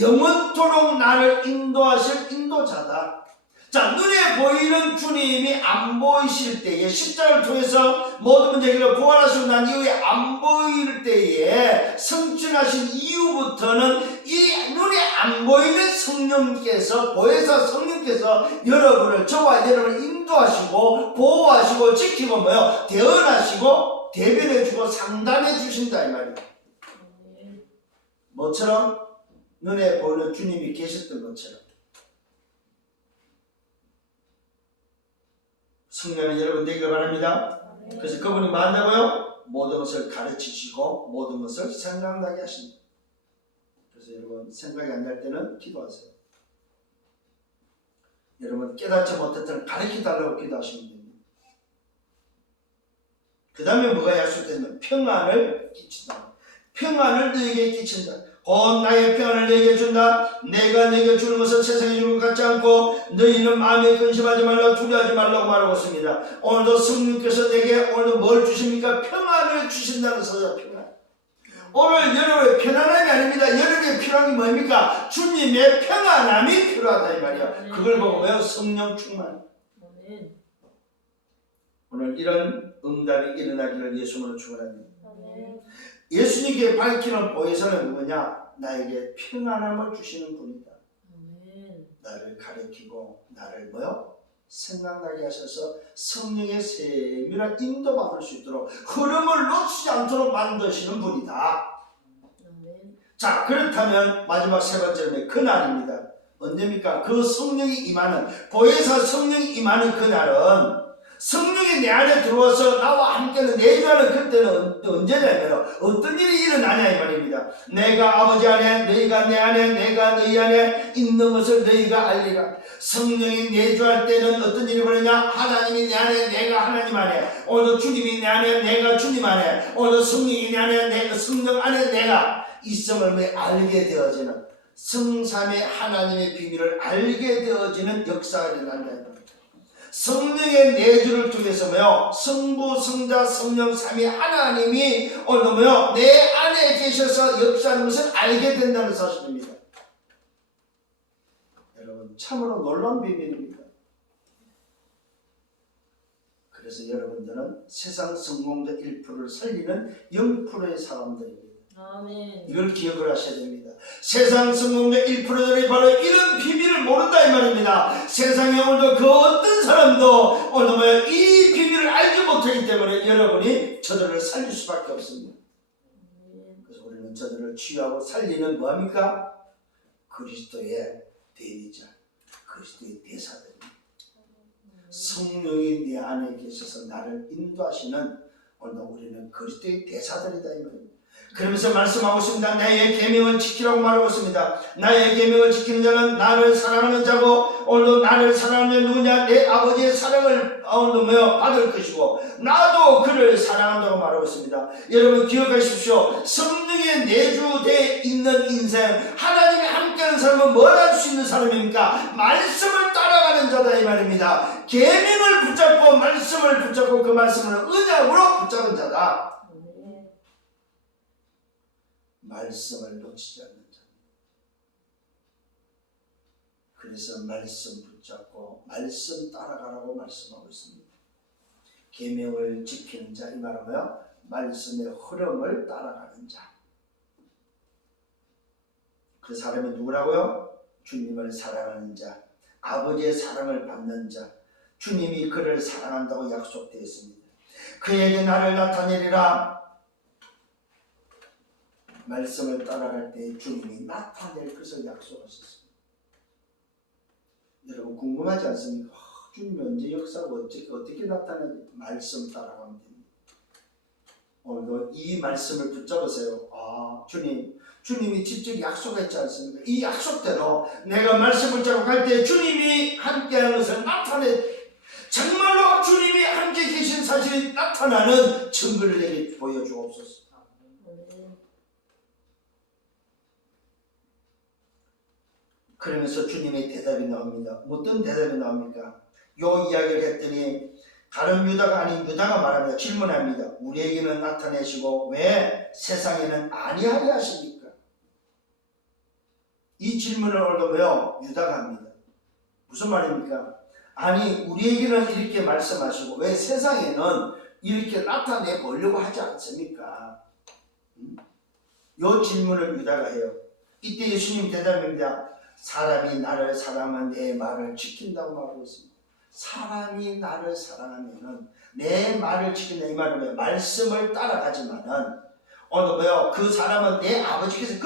영원토록 나를 인도하실 인도자다. 자, 눈에 보이는 주님이 안 보이실 때에, 십자가를 통해서 모든 문제 해결을 구원하시고 난 이후에 안 보일 때에, 성취하신 이후부터는 이 눈에 안 보이는 성령께서, 보혜사 성령께서 여러분을, 저와 여러분을 인도하시고 보호하시고 지키고 뭐요? 대언하시고 대변해주고 상담해 주신다 이 말이에요. 뭐처럼? 눈에 보이는 주님이 계셨던 것처럼. 성령은 여러분 되기를 바랍니다. 그래서 그분이 뭐 한다고요? 모든 것을 가르치시고 모든 것을 생각나게 하십니다. 그래서 여러분 생각이 안 날 때는 기도하세요. 여러분 깨닫지 못했던 가르쳐달라고 기도하시면 됩니다. 그 다음에 뭐가 약속되면 평안을 끼친다. 평안을 너에게 끼친다. 곧 나의 평안을 너에게 준다. 내가 너에게 주는 것은 세상에 주는 것 같지 않고 너희는 마음에 근심하지 말라 두려워하지 말라고 말하고 있습니다. 오늘도 성령께서 내게 오늘도 뭘 주십니까? 평안을 주신다는 소리야. 평안. 오늘 여러분의 편안함이 아닙니다. 여러분의 필요한 게 뭡니까? 주님의 평안함이 필요하다 이 말이야. 그걸 보고 뭐요? 성령 충만. 오늘 이런 응답이 일어나기를 예수님으로 축원합니다. 예수님께 밝히는 보혜사는 누구냐? 나에게 평안함을 주시는 분이다. 나를 가르치고 나를 뭐요? 생각나게 하셔서 성령의 세밀한 인도받을 수 있도록 흐름을 놓치지 않도록 만드시는 분이다. 자, 그렇다면 마지막 세 번째는 그날입니다. 언제입니까? 그 성령이 임하는, 보혜사 성령이 임하는 그날은 성령이 내 안에 들어와서 나와 함께는 내주하는 그때는 언제냐면 어떤 일이 일어나냐 이 말입니다. 내가 아버지 안에, 너희가 내 안에, 내가 너희 안에 있는 것을 너희가 알리라. 성령이 내주할 때는 어떤 일이 벌어지냐? 하나님이 내 안에, 내가 하나님 안에, 오늘도 주님이 내 안에, 내가 주님 안에, 오늘도 성령이 내 안에, 내가 성령 안에 내가 있음을 알게 되어지는, 성삼의 하나님의 비밀을 알게 되어지는 역사가 일어난다. 성령의 내주를 통해서요, 성부, 성자, 성령, 삼위 하나님이 오늘도요 내 안에 계셔서 역사하는 것을 알게 된다는 사실입니다. 여러분 참으로 놀라운 비밀입니다. 그래서 여러분들은 세상 성공자 1%를 살리는 0%의 사람들입니다. 아멘. 이걸 기억을 하셔야 됩니다. 세상 성공자 1%들이 바로 이런 비밀을 모른다 이 말입니다. 세상에 오늘도 그 어떤 사람도 오늘 이 비밀을 알지 못하기 때문에 여러분이 저들을 살릴 수밖에 없습니다. 그래서 우리는 저들을 치유하고 살리는 뭐합니까? 그리스도의 대리자, 그리스도의 대사들입니다. 성령이 내 안에 계셔서 나를 인도하시는 오늘 우리는 그리스도의 대사들이다 이 말입니다. 그러면서 말씀하고 있습니다. 나의 계명을 지키라고 말하고 있습니다. 나의 계명을 지키는 자는 나를 사랑하는 자고 오늘도 나를 사랑하는 자는 누구냐? 내 아버지의 사랑을 오늘도 받을 것이고 나도 그를 사랑한다고 말하고 있습니다. 여러분 기억하십시오. 성령에 내주되어 있는 인생, 하나님이 함께하는 사람은 뭘 할 수 있는 사람입니까? 말씀을 따라가는 자다 이 말입니다. 계명을 붙잡고 말씀을 붙잡고 그 말씀을 언약으로 붙잡은 자다. 말씀을 놓치지 않는 자. 그래서 말씀 붙잡고 말씀 따라가라고 말씀하고 있습니다. 계명을 지키는 자, 이 말은 뭐야? 말씀의 흐름을 따라가는 자. 그 사람이 누구라고요? 주님을 사랑하는 자, 아버지의 사랑을 받는 자. 주님이 그를 사랑한다고 약속되어 있습니다. 그에게 나를 나타내리라. 말씀을 따라갈 때 주님이 나타낼 것을 약속하셨습니다. 여러분 궁금하지 않습니까? 주님이 언제 역사하고 어떻게 나타나는지 말씀 따라가면 됩니다. 오늘도 이 말씀을 붙잡으세요. 주님이 직접 약속했지 않습니까? 이 약속대로 내가 말씀을 잡고 갈 때 주님이 함께하는 것을 정말로 주님이 함께 계신 사실이 나타나는 증거를 내게 보여주옵소서. 그러면서 주님의 대답이 나옵니다. 어떤 대답이 나옵니까? 요 이야기를 했더니 다른 유다가 아닌 유다가 말합니다. 질문합니다. 우리에게는 나타내시고 왜 세상에는 아니하게 하십니까? 이 질문을 오늘도요 유다가 합니다. 무슨 말입니까? 아니 우리에게는 이렇게 말씀하시고 왜 세상에는 이렇게 나타내 보려고 하지 않습니까? 요 질문을 유다가 해요. 이때 예수님 대답입니다. 사람이 나를 사랑하면 내 말을 지킨다고 말하고 있습니다. 사람이 나를 사랑하면 내 말을 지킨다 이 말은 말씀을 따라가지만은 오늘 그 사람은 내 아버지께서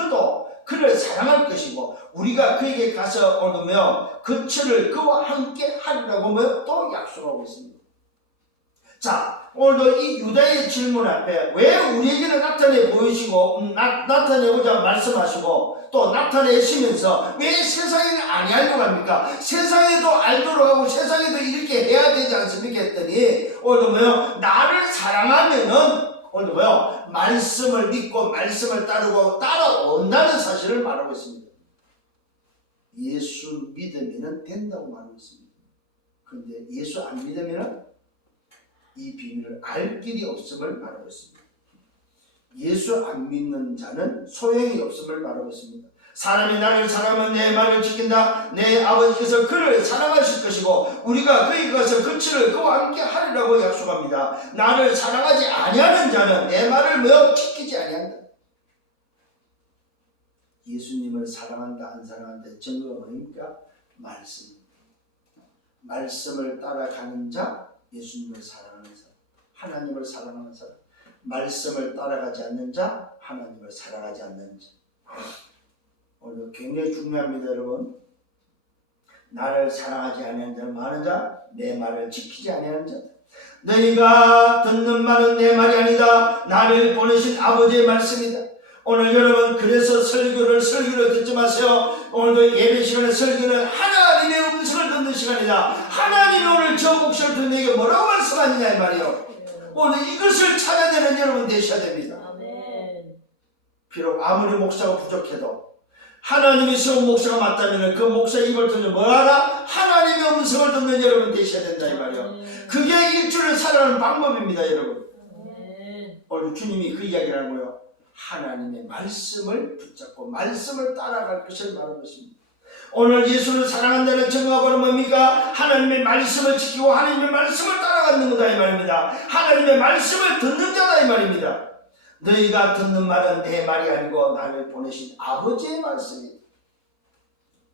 그를 사랑할 것이고 우리가 그에게 가서 오늘 그와 함께 하리라고 또 약속하고 있습니다. 자, 오늘도 이 유다의 질문 앞에 왜 우리에게는 나타내 보이시고 나타내고자 말씀하시고 또 나타내시면서 왜 세상에는 아니하려고 합니까? 세상에도 알도록 하고 세상에도 이렇게 해야 되지 않습니까? 했더니 오늘도 나를 사랑하면은 오늘도 말씀을 믿고 말씀을 따르고 따라온다는 사실을 말하고 있습니다. 예수 믿으면 된다고 말하고 있습니다. 그런데 예수 안 믿으면 이 비밀을 알 길이 없음을 말하고 있습니다. 예수 안 믿는 자는 소용이 없음을 말하고 있습니다. 사람이 나를 사랑하면 내 말을 지킨다. 내 아버지께서 그를 사랑하실 것이고 우리가 그에게 가서 그와 함께 하리라고 약속합니다. 나를 사랑하지 아니하는 자는 내 말을 지키지 아니한다. 예수님을 사랑한다 안 사랑한다 증거가 뭡니까? 말씀입니다. 말씀을 따라가는 자, 예수님을 사랑하는 사람, 하나님을 사랑하는 사람. 말씀을 따라가지 않는 자, 하나님을 사랑하지 않는 자. 오늘 굉장히 중요합니다, 여러분. 나를 사랑하지 아니하는 자는 많은 자, 내 말을 지키지 아니하는 자. 너희가 듣는 말은 내 말이 아니다. 나를 보내신 아버지의 말씀이다. 오늘 여러분 그래서 설교를 듣지 마세요. 오늘도 예배 시간에 설교는 하나님의 음성을 듣는 시간이다. 하나님이 오늘 저 목소리를 듣는 내게 뭐라고 말씀하느냐 이 말이요. 오늘 이것을 찾아내는 여러분 되셔야 됩니다. 아멘. 비록 아무리 목사가 부족해도 하나님이 세운 목사가 맞다면 그 목사의 입을 통해 뭐하라? 하나님의 음성을 듣는 여러분 되셔야 된다 이 말이요. 그게 일주를 살아가는 방법입니다 여러분. 오늘 주님이 그 이야기를 하는 거예요. 하나님의 말씀을 붙잡고 말씀을 따라갈 것을 말하고 있습니다. 오늘 예수를 사랑한다는 증거가 뭡니까? 하나님의 말씀을 지키고 하나님의 말씀을 따라가는 거다 이 말입니다. 하나님의 말씀을 듣는 자다 이 말입니다. 너희가 듣는 말은 내 말이 아니고 나를 보내신 아버지의 말씀이다.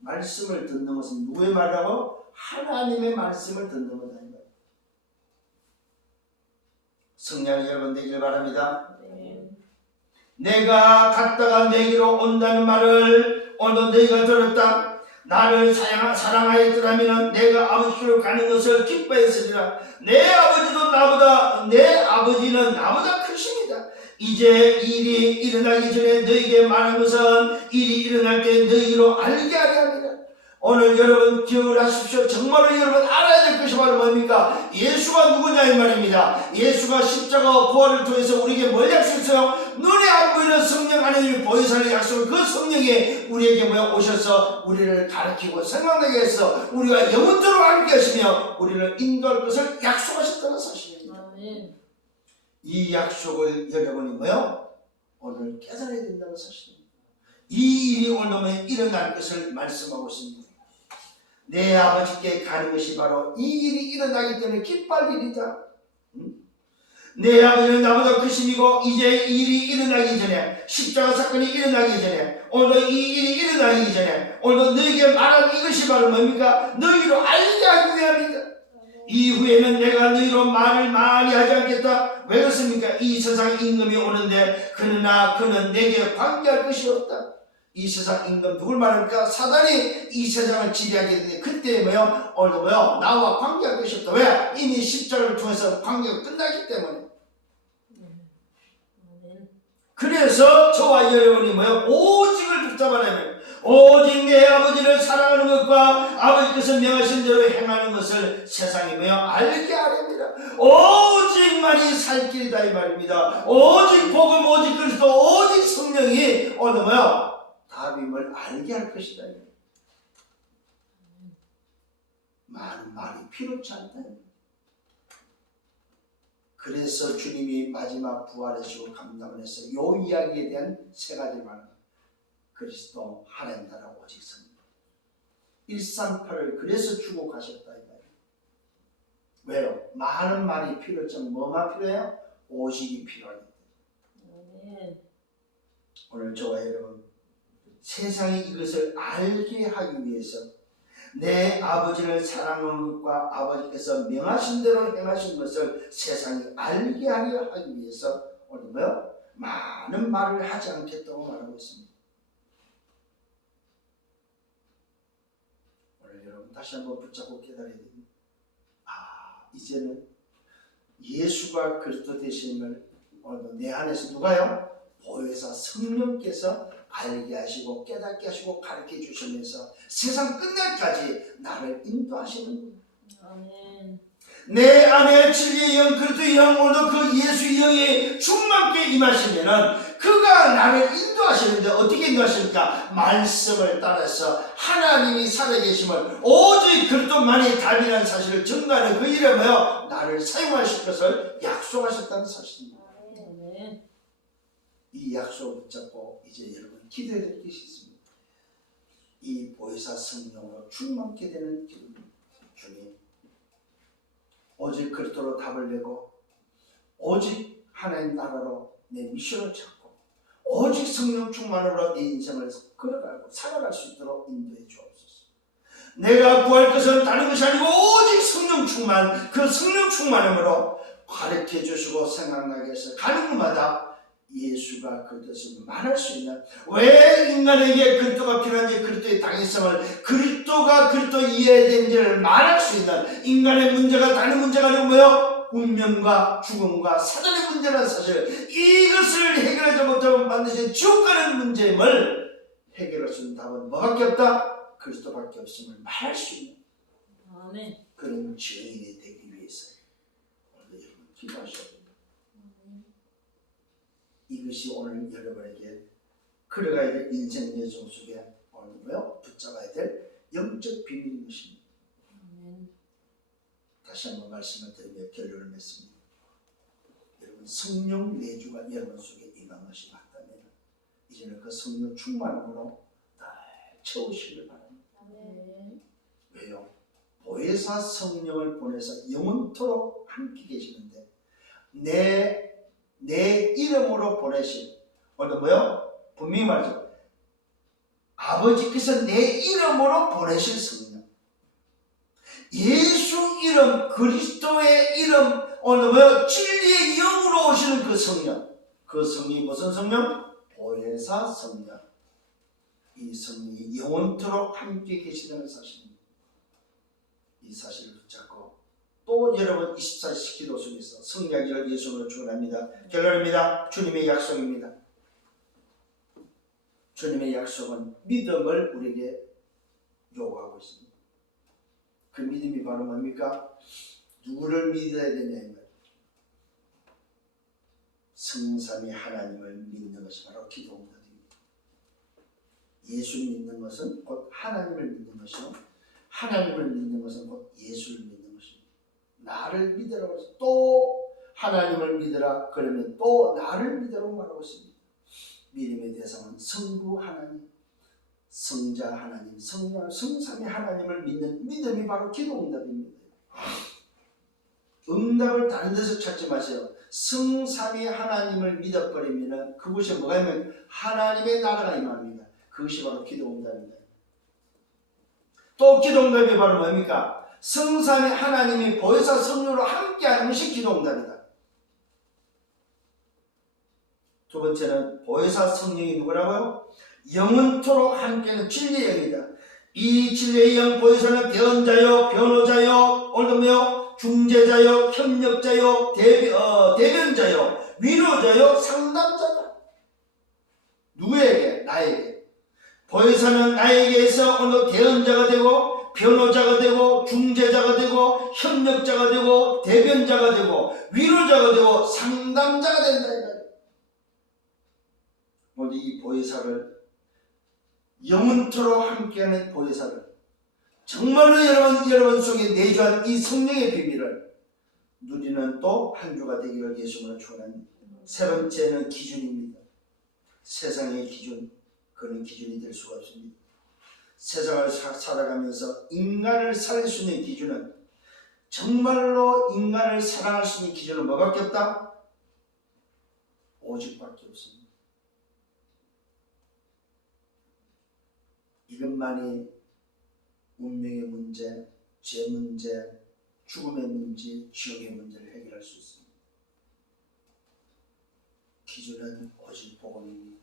말씀을 듣는 것은 누구의 말이라고? 하나님의 말씀을 듣는 거다 이 말입니다. 성령이 여러분 되길 바랍니다. 내가 갔다가 내게로 온다는 말을 오늘 너희가 들었다. 나를 사랑하였더라면 내가 아버지로 가는 것을 기뻐했으리라. 내 아버지는 나보다 크십니다. 이제 일이 일어나기 전에 너희에게 말한 것은 일이 일어날 때 너희로 알게 하려 합니다. 오늘 여러분 기억을 하십시오. 정말로 여러분 알아야 될 것이 바로 뭡니까? 예수가 누구냐 이 말입니다. 예수가 십자가와 부활을 통해서 우리에게 뭘 약속했어요? 눈에 안 보이는 성령 안에 보혜사를 약속을 그 성령이 우리에게 오셔서 우리를 가르치고 생각나게 해서 우리가 영원토록 알게 하시며 우리를 인도할 것을 약속하셨다는 사실입니다. 아멘. 이 약속을 여러분이 오늘 깨달아야 된다는 사실입니다. 이 일이 오늘 일어날 것을 말씀하고 있습니다. 내 아버지께 가는 것이 바로 이 일이 일어나기 때문에 기뻐할 일이다. 내 아버지는 나보다 크심이고 이제 이 일이 일어나기 전에 십자가 사건이 일어나기 전에 오늘 이 일이 일어나기 전에 오늘 너에게 말한 이것이 바로 뭡니까? 너희로 알게 하기 위함이다. 이후에는 내가 너희로 말을 많이 하지 않겠다. 왜 그렇습니까? 이 세상 임금이 오는데 그러나 그는 내게 관계할 것이 없다. 이 세상 임금 누굴 말합니까? 사단이 이 세상을 지배하게 되는데 그때 오늘 나와 관계할 것이 없다. 왜? 이미 십자가를 통해서 관계가 끝나기 때문에. 그래서 저와 여러분이 오직을 붙잡아내면 오직 내 아버지를 사랑하는 것과 아버지께서 명하신 대로 행하는 것을 세상이 알게 하렵니다. 오직만이 살 길이다 이 말입니다. 오직 복음, 오직 그리스도, 오직 성령이 오늘 답임을 알게 할 것이다. 많은 말이 필요치 않다. 그래서 주님이 마지막 부활하시고 감당을 해서 이 이야기에 대한 세 가지 말. 그리스도 하나님 나라 오직 성령. 138을 그래서 주고 가셨다. 이 말이에요. 왜요? 많은 말이 필요치 않고 뭐만 필요해요? 오직이 필요하기 때문에. 오늘 저와 여러분 세상이 이것을 알게 하기 위해서 내 아버지를 사랑하는 것과 아버지께서 명하신 대로 행하신 것을 세상이 알게 하려 하기 위해서 오늘 많은 말을 하지 않겠다고 말하고 있습니다. 오늘 여러분 다시 한번 붙잡고 깨달아야 됩니다. 이제는 예수가 그리스도 되심을 오늘 내 안에서 누가요? 보혜사 성령께서 알게 하시고 깨닫게 하시고 가르쳐 주시면서 세상 끝날까지 나를 인도하시는 거예요. 아멘. 내 안에 진리의 영 그리스도의 영 오늘 그 예수의 영이 충만케 임하시면은 그가 나를 인도하시는데 어떻게 인도하십니까? 말씀을 따라서 하나님이 살아계심을 오직 그리스도만이 답이라는 사실을 증거하는 그 이름으로 나를 사용하실 것을 약속하셨다는 사실입니다. 아멘. 이 약속을 붙잡고 이제 여러분 기도해야 될 것이 있습니다. 이 보혜사 성령으로 충만케 되는 기도입니다. 주님, 오직 그리스도로 답을 내고 오직 하나님 나라로 내 미션을 찾고 오직 성령 충만으로 내 인생을 걸어가고 살아갈 수 있도록 인도해 주옵소서. 내가 구할 것은 다른 것이 아니고 오직 성령 충만, 그 성령 충만함으로 가르쳐 주시고 생각나게 해서 가는 곳마다 예수가 그리스도를 말할 수 있는, 왜 인간에게 그리스도가 필요한지 그리스도의 당위성을 그리스도가 그리스도 이해된지를 말할 수 있는, 인간의 문제가 다른 문제가 아니고 운명과 죽음과 사전의 문제라는 사실, 이것을 해결하지 못하면 반드시 지옥 가는 문제임을 해결할 수 있는 답은 뭐밖에 없다? 그리스도밖에 없음을 말할 수 있는 아멘. 그런 증인이 되기 위해서 오늘 여러분 기도하셔야 됩니다. 이것이 오늘 여러분에게 걸어가야 될 인생 여정 속에 오늘 붙잡아야 될 영적 비밀인 것입니다. 다시 한번 말씀을 드리며 결론을 맺습니다. 여러분 성령 내주가 여러분 속에 임한 것이 맞다면 이제는 그 성령 충만함으로 날 채우시길 바랍니다. 왜요? 보혜사 성령을 보내서 영원토록 함께 계시는데 내 이름으로 보내신, 오늘 분명히 말이죠. 아버지께서 내 이름으로 보내신 성령, 예수 이름, 그리스도의 이름, 오늘 진리의 영으로 오시는 그 성령, 그 성령이 무슨 성령? 보혜사 성령. 이 성령이 영원토록 함께 계시다는 사실입니다. 이 사실을 붙잡고 또 여러분 24시 기도 속에서 성령을 예수로 축원합니다. 결론입니다. 주님의 약속입니다. 주님의 약속은 믿음을 우리에게 요구하고 있습니다. 그 믿음이 바로 뭡니까? 누구를 믿어야 되냐 이 말이에요. 성삼위 하나님을 믿는 것이 바로 기도 응답입니다. 예수 믿는 것은 곧 하나님을 믿는 것이요, 하나님을 믿는 것은 곧 예수를 믿는 것입니다. 나를 믿으라고 해서 또 하나님을 믿으라 그러면 또 나를 믿으라고 말하고 있습니다. 믿음의 대상은 성부 하나님, 성자 하나님, 성령, 성삼위 하나님을 믿는 믿음이 바로 기도 응답입니다. 응답을 다른 데서 찾지 마세요. 성삼위 하나님을 믿어버리면 그것이 뭐가 있냐면 하나님의 나라가 임합니다. 그것이 바로 기도 응답입니다. 또 기도 응답이 바로 뭡니까? 성삼위 하나님이 보혜사 성령으로 함께하는 것이 기도 응답이다. 두 번째는 보혜사 성령이 누구라고요? 영원토록 함께하는 진리의 영이다. 이 진리의 영 보혜사는 대언자요, 변호자요, 오늘도 뭐요? 중재자요, 협력자요, 대변자요, 위로자요, 상담자다. 누구에게? 나에게. 보혜사는 나에게서 오늘 대언자가 되고, 변호자가 되고, 중재자가 되고, 협력자가 되고, 대변자가 되고, 위로자가 되고, 상담자가 된다. 오늘 이 보혜사를 영원토록 함께하는 보혜사를 정말로 여러분 속에 내주한 이 성령의 비밀을 누리는 또 한 주가 되기를 예수님으로 축원합니다. 세 번째는 기준입니다. 세상의 기준, 그런 기준이 될 수가 없습니다. 세상을 살아가면서 인간을 살릴 수 있는 기준은 정말로 인간을 사랑할 수 있는 기준은 뭐밖에 없다? 오직밖에 없습니다. 이것만이 운명의 문제, 죄 문제, 죽음의 문제, 지옥의 문제를 해결할 수 있습니다. 기준은 오직 복음입니다.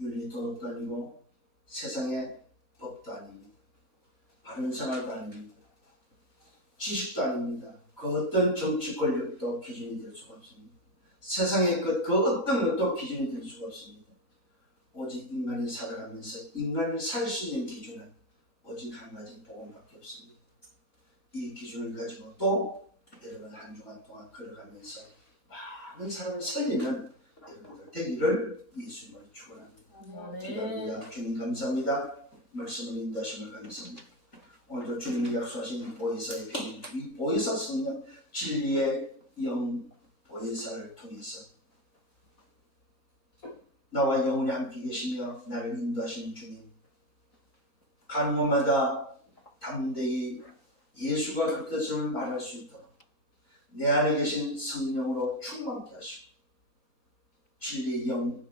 윤리 도덕도 아니고 세상의 법도 아닙니다. 바른 생활도 아닙니다. 지식도 아닙니다. 그 어떤 정치 권력도 기준이 될 수가 없습니다. 세상의 그 어떤 것도 기준이 될 수가 없습니다. 오직 인간이 살아가면서 인간을 살 수 있는 기준은 오직 한 가지 복음밖에 없습니다. 이 기준을 가지고 또 여러분 한 주간 동안 걸어가면서 많은 사람을 살리는 여러분들 되기를 예수님으로 축원합니다. 기도합니다. 주님 감사합니다. 말씀을 인도하심을 감사합니다. 오늘도 주님이 약속하신 보혜사의 비밀, 이 보혜사 성령 진리의 영 보혜사를 통해서 나와 영원히 함께 계시며 나를 인도하시는 주님, 가는 곳마다 담대히 예수가 그 뜻을 말할 수 있도록 내 안에 계신 성령으로 충만케 하시고 진리의 영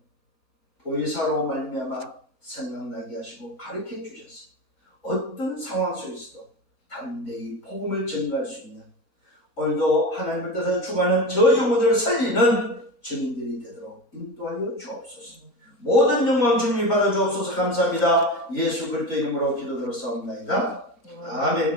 보혜사로 말미암아 생각나게 하시고 가르쳐 주셔서 어떤 상황 속에서도 담대히 복음을 전가할 수 있는, 오늘도 하나님을 따라 죽어가는 저 영혼들을 살리는 증인들이 되도록 인도하여 주옵소서. 모든 영광 주님이 받아 주옵소서. 감사합니다. 예수 그리스도 이름으로 기도드렸사옵나이다. 아멘.